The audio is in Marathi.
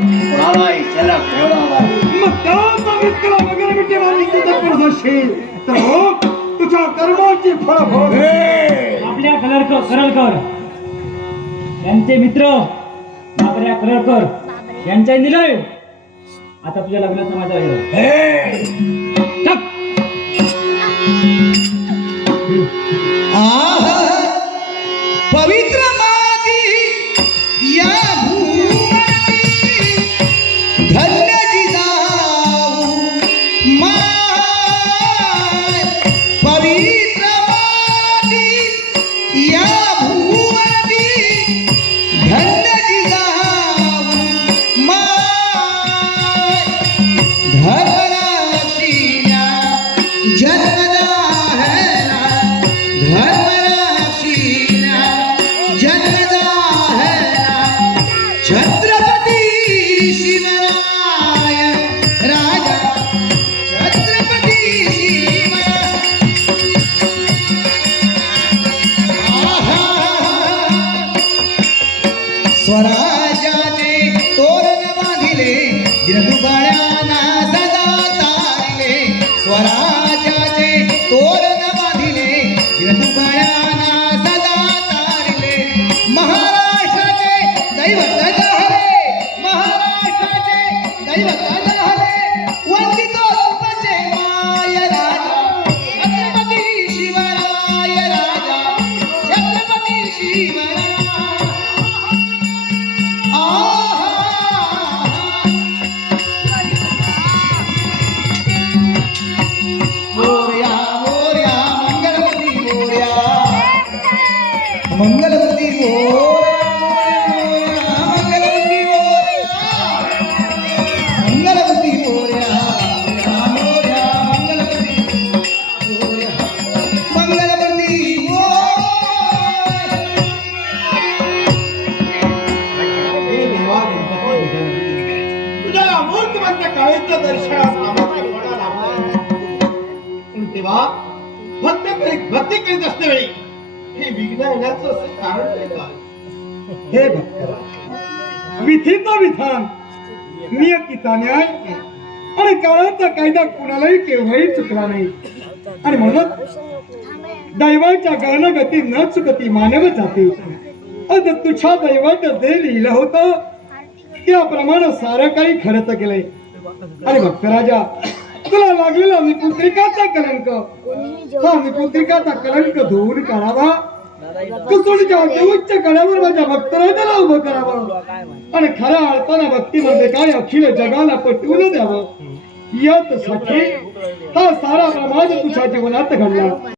कोणालाही त्याला ठेवणार. मग त्याचा मित्र वगैरे मिठी मारून तुझं करत असशील तर हो तुझ्या कर्माची फळ भोग. आपल्या करलकर यांचे मित्र बाबऱ्या करलकर यांचा निलय आता तुझ्या लग्नाचा माझा पवित्र माती या भूमी धन्य जिजाऊ माय. पवित्र माती या भूमी धन्य जिजाऊ माय. धर्मराशीला जन्मदा है धर्मराशीला जन्मदा है छत्रपती शिवराय राजा. छत्रपती शिवराय स्वराज्याचे तोरण बांधिले दिनदुबळ्यांना सदा तारिले. स्वराज्याचे तोरण बांधिले दिनदुबळ्यांना सदा तारिले. महाराष्ट्राचे दैवत हरे महाराष्ट्राचे दैवत हरे वंदितो तुमचे माय राजा. छत्रपती शिवराय राजा. छत्रपती शिवराय. मोरया मोरया मंगलमती मोरया मंगलमती मोरया मंगलमती मोरया मंगलमती मोरया मोरया मंगलमती मोरया मंगलमती तुझ्या अमूर्तवंत काळेच्या दर्शनास आम्हाला लाभलं. तेव्हा भक्ती करीत असतेवेळी हे विघ्न येण्याचं असं कारण काय? हे भक्त विधीचं विधान नियतीचा न्याय आणि काळाचा कायदा कुणालाही केव्हाही चुकला नाही. आणि म्हणून दैवाच्या गहनगती न चुकती मानव जाते. आता तुझ्या दैवात जे लिहिलं होतं त्याप्रमाणे सारं काही खरंच केलंय. आणि भक्त राजा तुला लागलेला निपुत्रिकाचा कलंक हा निपुत्रिकाचा कलंक धुवून काढावा. कुसुडच्या उच्च कड्यावर माझ्या भक्तराजाला उभं करावं आणि खऱ्या अर्थानं भक्तीमध्ये काय अखिल जगाला पटवून द्यावं. यासाठी हा सारा प्रमाद तुझ्या जीवनात घडला.